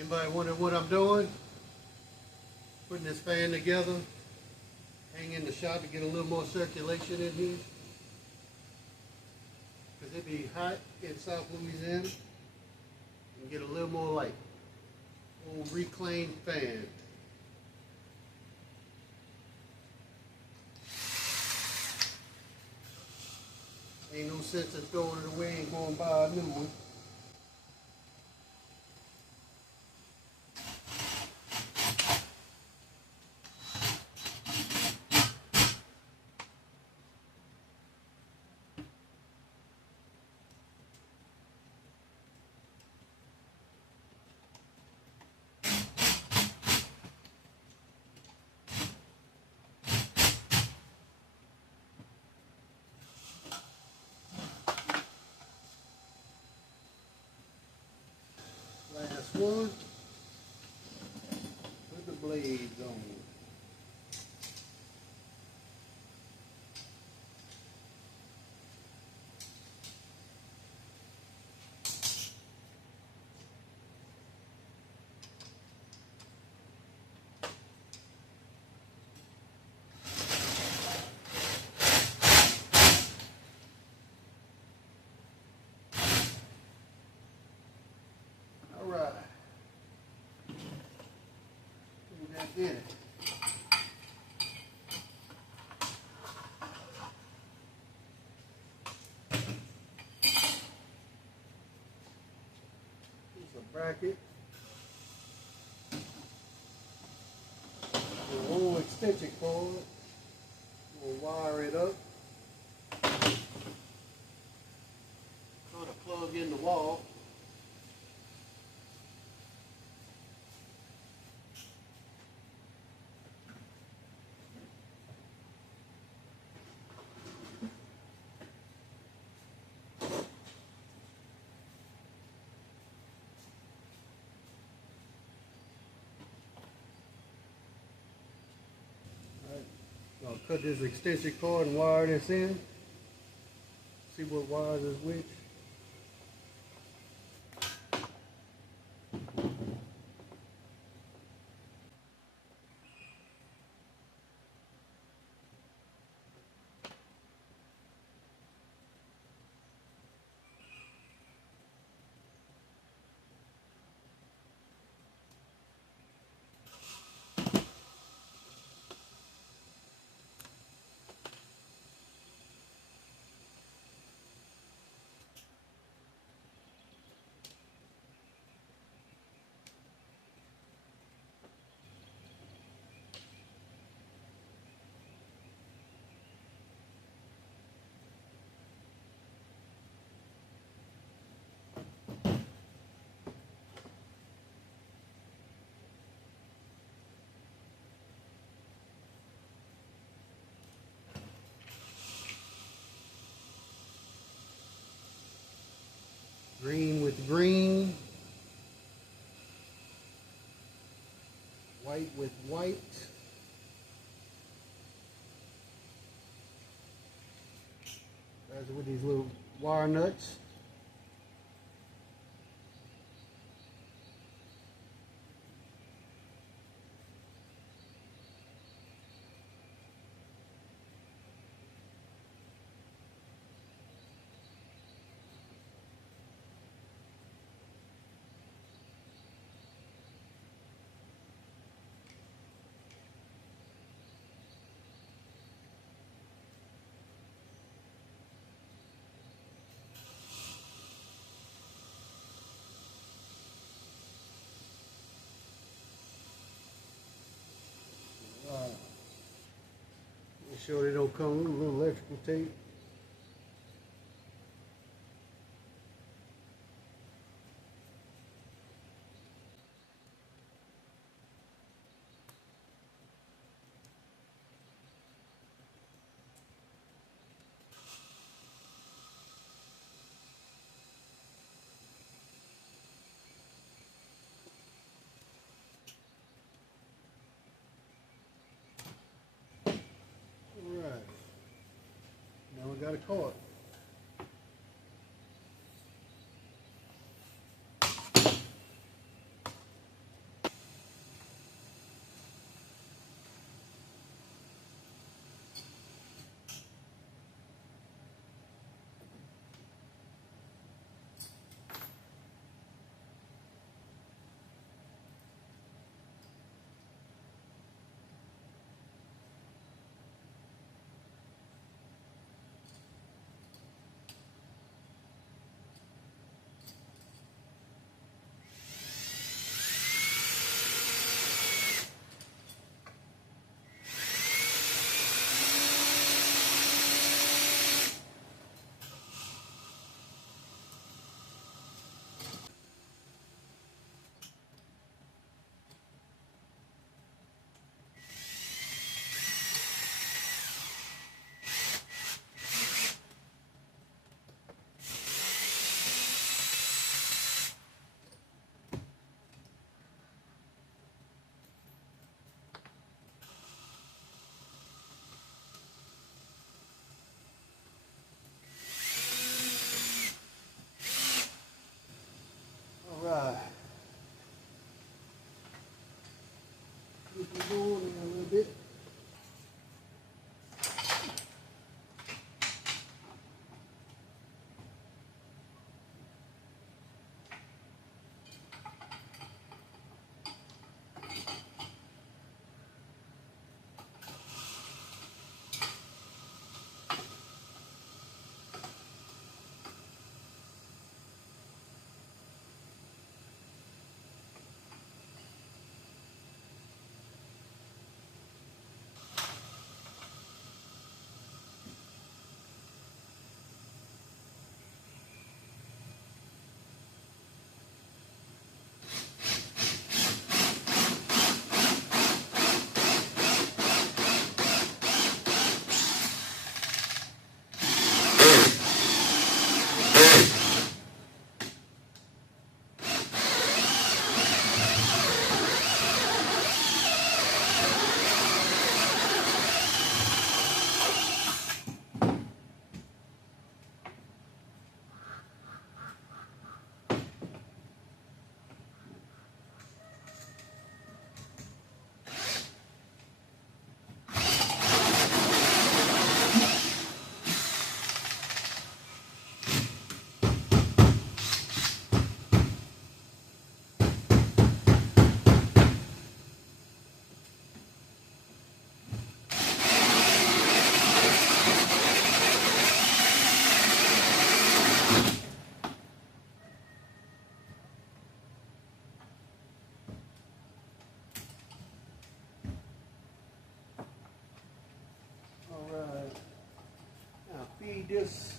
Anybody wonder what I'm doing? Putting this fan together, hang in the shop to get a little more circulation in here. Because it be hot in South Louisiana. And get a little more light. Old reclaimed fan. Ain't no sense in throwing it away and going buy a new one. Last one. Put the blades on. All right. That did it. Here's a bracket. An old extension cord. We'll wire it up. Put a plug in the wall. I'll cut this extension cord and wire this in. See what wires is which. Green with green, white with white. That's with these little wire nuts. Make sure they don't come with a little electrical tape. Got a cord. Alright. Keep it going in a little bit. Alright. Now feed this.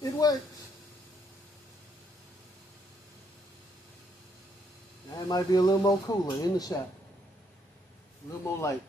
It works. Now it might be a little more cooler in the shop. A little more light.